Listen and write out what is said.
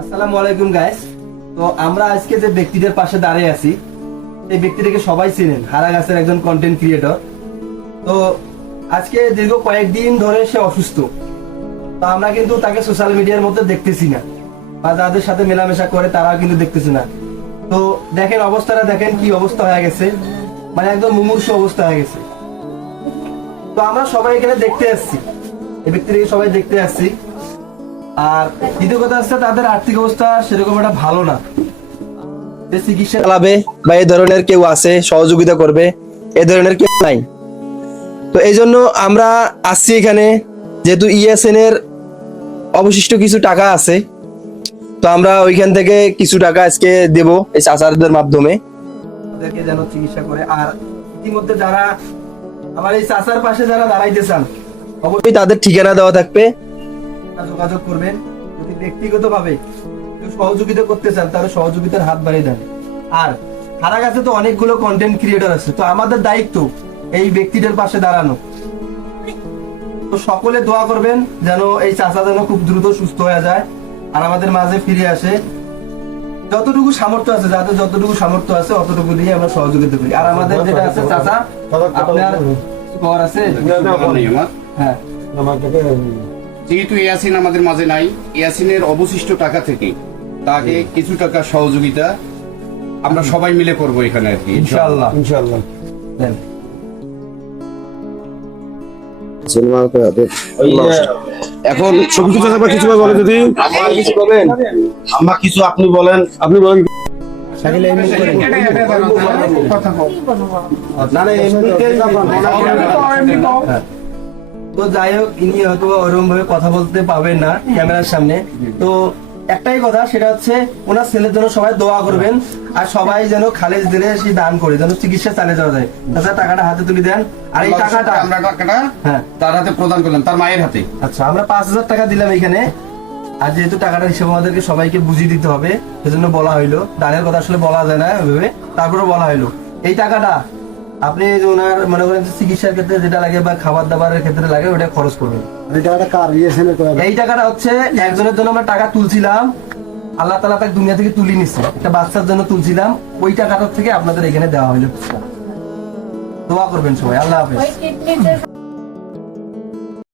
আসসালামু আলাইকুম গাইস। তো আমরা আজকে যে ব্যক্তিদের পাশে দাঁড়িয়ে আছি এই ব্যক্তিটাকে সবাই চিনেন, হারাগাছের একজন কন্টেন্ট ক্রিয়েটর। তো আজকে দীর্ঘ কয়েকদিন ধরে সে অসুস্থ। তো আমরা কিন্তু তাকে সোশ্যাল মিডিয়ার মধ্যে দেখতেছি না, বা যাদের সাথে মেলামেশা করে তারাও কিন্তু দেখতেছি না। তো দেখেন অবস্থাটা, দেখেন কি অবস্থা হয়ে গেছে, মানে একদম মুমূর্ষু অবস্থা হয়ে গেছে। তো আমরা সবাই এখানে দেখতে আসছি, এই ব্যক্তিটাকে সবাই দেখতে আসছি। আর দ্বিতীয় কথা হচ্ছে তাদের আর্থিক অবস্থা সেরকম একটা ভালো না যে চিকিৎসা চালাবে বা এই ধরনের কেউ আছে সহযোগিতা করবে, এই ধরনের কেউ নাই। তো এই জন্য আমরা আসছি এখানে, যেহেতু ইএসএন এর অবশিষ্ট কিছু টাকা আছে, তো আমরা ওইখান থেকে কিছু টাকা আজকে দেব এই চাচারদের মাধ্যমে, তাদেরকে যেন চিকিৎসা করে। আর ইতিমধ্যে যারা আমার এই চাচার পাশে যারা দাঁড়াইতে চান অবশ্যই তাদের ঠিকানা দেওয়া থাকবে, যোগাযোগ করবেন। যদি ব্যক্তিগতভাবে কেউ সহযোগিতা করতে চান তাহলে সহযোগিতার হাত বাড়িয়ে দেন। আর হারাগাছে তো অনেকগুলো কন্টেন্ট ক্রিয়েটর আছে, তো আমাদের দায়িত্ব এই ব্যক্তিদের পাশে দাঁড়ানো। তো সকলে দোয়া করবেন যেন এই চাচা যেন খুব দ্রুত সুস্থ হয়ে যায় আর আমাদের মাঝে ফিরে আসে। যতটুকু সামর্থ্য আছে, যাদের যতটুকু সামর্থ্য আছে অতটুকু দিয়ে আমরা সহযোগিতা করি। আর আমাদের যেটা আছে চাচা, আপনার ঘর আছে? হ্যাঁ, যেহেতু ইয়াসিন আমাদের মাঝে নাই, ইয়াসিনের অবশিষ্ট টাকা থেকে তাকে কিছু টাকা সহযোগিতা আমরা সবাই মিলে করব এখানে আর কি, ইনশাআল্লাহ। ইনশাআল্লাহ। দেন। এখন সবকিছু চাচা কিছু বলে, যদি কিছু করবেন? আমরা কিছু আপনি বলেন শাকিল এই মুখ করেন। না না, এমনিতেই হ্যাঁ। তো যাই হোক, ইনি হয়তো ওরকম ভাবে কথা বলতে পারবেন না ক্যামেরার সামনে। তো একটাই কথা, সেটা হচ্ছে ওনার ছেলের জন্য সবাই দোয়া করবেন, আর সবাই যেন খালেজ দিলে সেই দান করে যেন চিকিৎসা চালিয়ে যাওয়া যায়। তাছাড়া টাকাটা হাতে তুলে দেন। আর এই টাকাটা আমরা টাকাটা হ্যাঁ তার হাতে প্রদান করলাম, তার মায়ের হাতে। আচ্ছা, আমরা 5,000 টাকা দিলাম এখানে। আর যেহেতু টাকাটার হিসেবে আমাদেরকে সবাইকে বুঝিয়ে দিতে হবে, সেজন্য বলা হইলো। দানের কথা আসলে বলা যায় না এভাবে, তারপরে বলা হইলো এই টাকাটা আপনি যে ওনার মনে করেন যে চিকিৎসার ক্ষেত্রে যেটা লাগে বা খাবার দাবারের ক্ষেত্রে লাগে ওটা খরচ করবেন। এই টাকাটা হচ্ছে একজনের জন্য আমরা টাকা তুলছিলাম, আল্লাহ তাআলা তাকে দুনিয়া থেকে তুলে নিচ্ছে, একটা বাচ্চার জন্য তুলছিলাম, ওই টাকাটার থেকে আপনাদের এখানে দেওয়া হইলো। দোয়া করবেন সবাই। আল্লাহ হাফেজ।